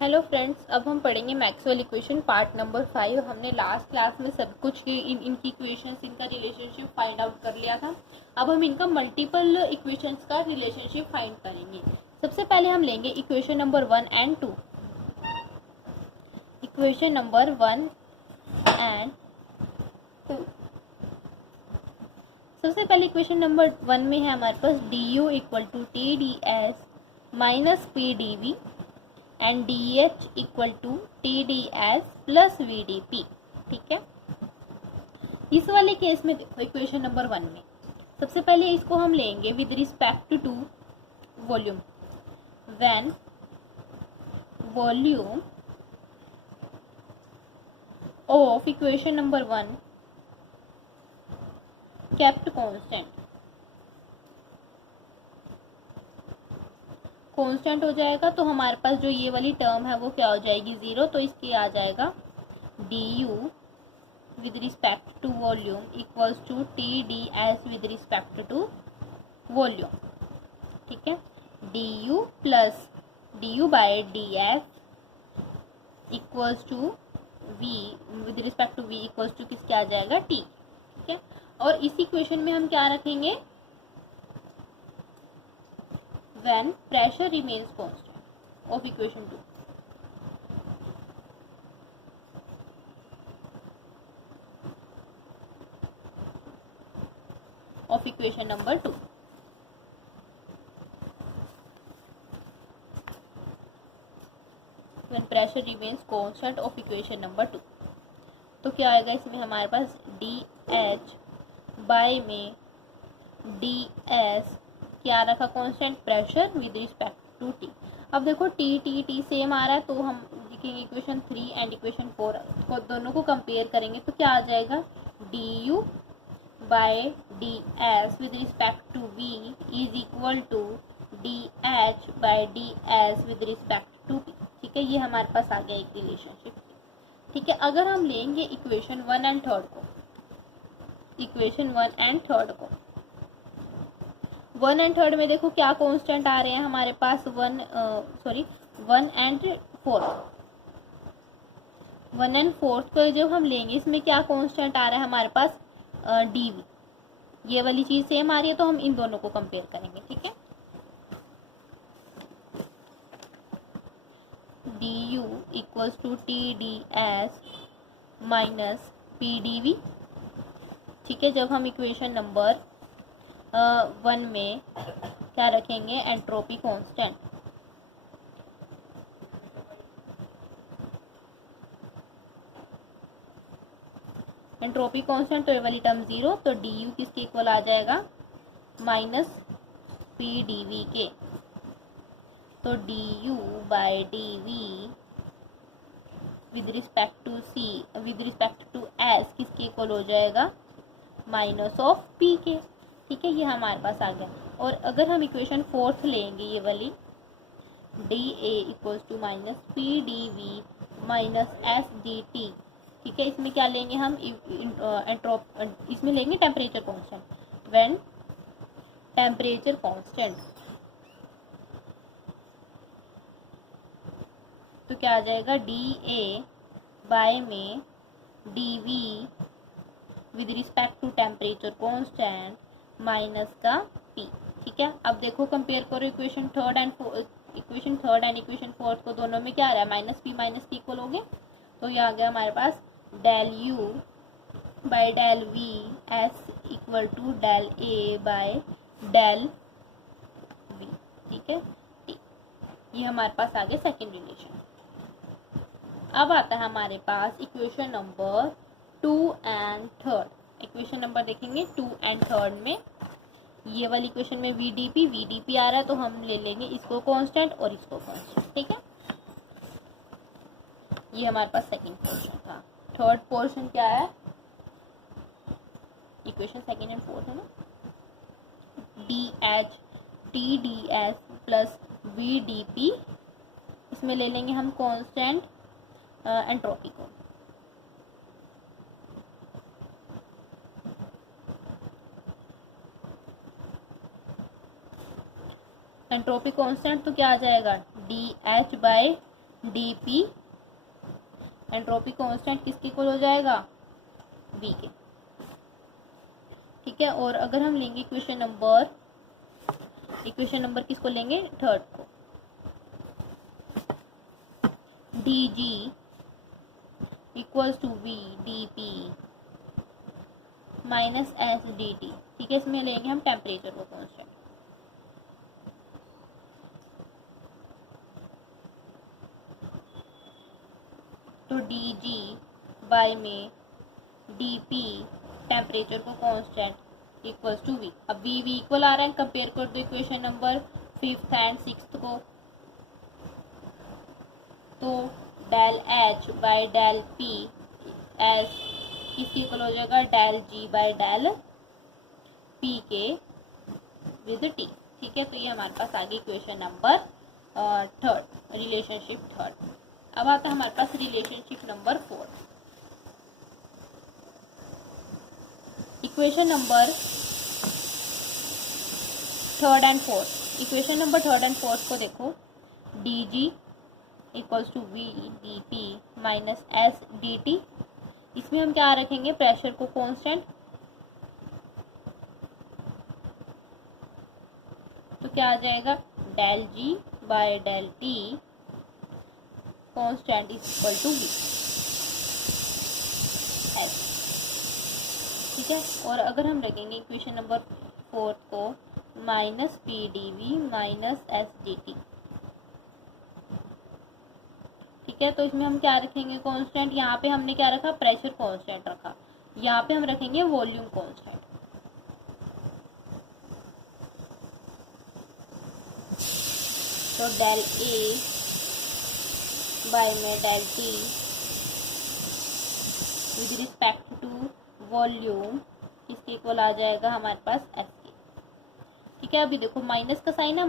Hello friends, अब हम पढ़ेंगे मैक्सवेल इक्वेशन पार्ट नंबर 5। हमने लास्ट क्लास में सब कुछ इनकी इक्वेशंस, इनका रिलेशनशिप फाइंड आउट कर लिया था। अब हम इनका मल्टीपल इक्वेशंस का रिलेशनशिप फाइंड करेंगे। सबसे पहले हम लेंगे equation number 1 and 2। Equation number 1 and 2। सबसे पहले इक्वेशन नंबर 1 में है हमारे पास D U equal to T D S minus P D V and D H equal to T D S plus V D P. ठीक है, इस वाले केस में देखो इक्वेशन नंबर 1 में सबसे पहले इसको हम लेंगे with respect to volume. When volume of equation number 1 kept constant हो जाएगा, तो हमारे पास जो ये वाली टर्म है वो क्या हो जाएगी, 0। तो इसकी आ जाएगा D U with respect to volume equals to T D S with respect to volume. ठीक है, D U plus D U by D S equals to V with respect to V equals to किसके आ जाएगा, T. ठीक है, और इस equation में हम क्या रखेंगे, when pressure remains constant of equation 2। of equation number 2। when pressure remains constant of equation number 2, तो क्या आएगा इसमें हमारे पास डी एच बाय में डी एस क्या रखा constant, pressure with respect to T. अब देखो टी टी टी सेम आ रहा है, तो हम लिखेंगे इक्वेशन 3 एंड इक्वेशन 4 को, दोनों को कंपेयर करेंगे तो क्या आ जाएगा, D U by D S with respect to V is equal to D H by D S with respect to P. ठीक है, ये हमारे पास आ गया एक रिलेशनशिप। ठीक है, अगर हम लेंगे इक्वेशन 1 एंड 3 को, इक्वेशन 1 एंड 3 को, 1 एंड 3 में देखो क्या कांस्टेंट आ रहे हैं हमारे पास, 1 एंड 4। 1 एंड 4 को जब हम लेंगे इसमें क्या कांस्टेंट आ रहा है हमारे पास, डी वी। ये वाली चीज सेम आ रही है, तो हम इन दोनों को कंपेयर करेंगे। ठीक है, D U equals to T D S minus P D V. ठीक है, जब हम इक्वेशन नंबर 1 में क्या रखेंगे, एंट्रोपी कांस्टेंट। एंट्रोपी कांस्टेंट तो ये वाली टर्म 0, तो डी यू किसके इक्वल आ जाएगा, माइनस पी डी वी के। तो D U by D V with respect to C with respect to S किसके इक्वल हो जाएगा, माइनस ऑफ पी के। ठीक है, ये हमारे पास आ गया। और अगर हम इक्वेशन 4 लेंगे, ये वाली D A equals to minus P D V minus S D T. ठीक है, इसमें क्या लेंगे हम, इसमें लेंगे temperature constant. When temperature constant, तो क्या आ जाएगा, डी ए बाय में D V with respect to temperature constant minus का पी। ठीक है, अब देखो कंपेयर करो इक्वेशन 3 एंड इक्वेशन 4 को, दोनों में क्या आ रहा है, माइनस पी इक्वल हो गए। तो ये आ गया हमारे पास del U by del V S equal to del A by del V. ठीक है, ये हमारे पास आ गया सेकेंड रिलेशन। अब आता है हमारे पास equation number 2 and 3। Equation number देखेंगे 2 एंड 3 में, ये वाली इक्वेशन में वी डी पी आ रहा है, तो हम ले लेंगे इसको कांस्टेंट और इसको कांस्टेंट। ठीक है, ये हमारे पास सेकंड पोर्शन था। थर्ड पोर्शन क्या है, इक्वेशन 2 एंड 4 है ना, D H T D S plus V D P, इसमें ले लेंगे हम कांस्टेंट एंट्रोपी को। एंट्रोपी कांस्टेंट तो क्या आ जाएगा, D H by D P entropy constant किसके इक्वल हो जाएगा, वी के। ठीक है, और अगर हम लेंगे इक्वेशन नंबर किसको लेंगे, थर्ड को, D G equals to V D P minus S D T. ठीक है, इसमें लेंगे हम टेम्परेचर को कांस्टेंट। तो डी जी बाय में डी पी टेम्परेचर को कांस्टेंट इक्वल्स टू वी। अब वी इक्वल आ रहा है, कंपेयर कर दो equation number 5th and 6th को। तो del H by del P S किसकी इक्वल हो जाएगा, del G by del P के विद टी। ठीक है, तो ये हमारे पास आ गई equation number third, relationship third. अब आता है हमारे पास relationship number 4। Equation number third and fourth, equation number third and fourth को देखो, D G equals to V D P minus S D T. इसमें हम क्या रखेंगे, प्रेशर को कांस्टेंट। तो क्या आ जाएगा, del G by del T constant is equal to V. ठीक है, और अगर हम रखेंगे इक्वेशन नंबर 4 को, minus P D V minus S D T. ठीक है, तो इसमें हम क्या रखेंगे कांस्टेंट, यहाँ पे हमने क्या रखा, प्रेशर कांस्टेंट रखा, यहाँ पे हम रखेंगे वॉल्यूम कांस्टेंट। तो डेल ए बाय में del T with respect to volume इसके इक्वल आ जाएगा हमारे पास एस के। ठीक है, अभी देखो माइनस का साइन है,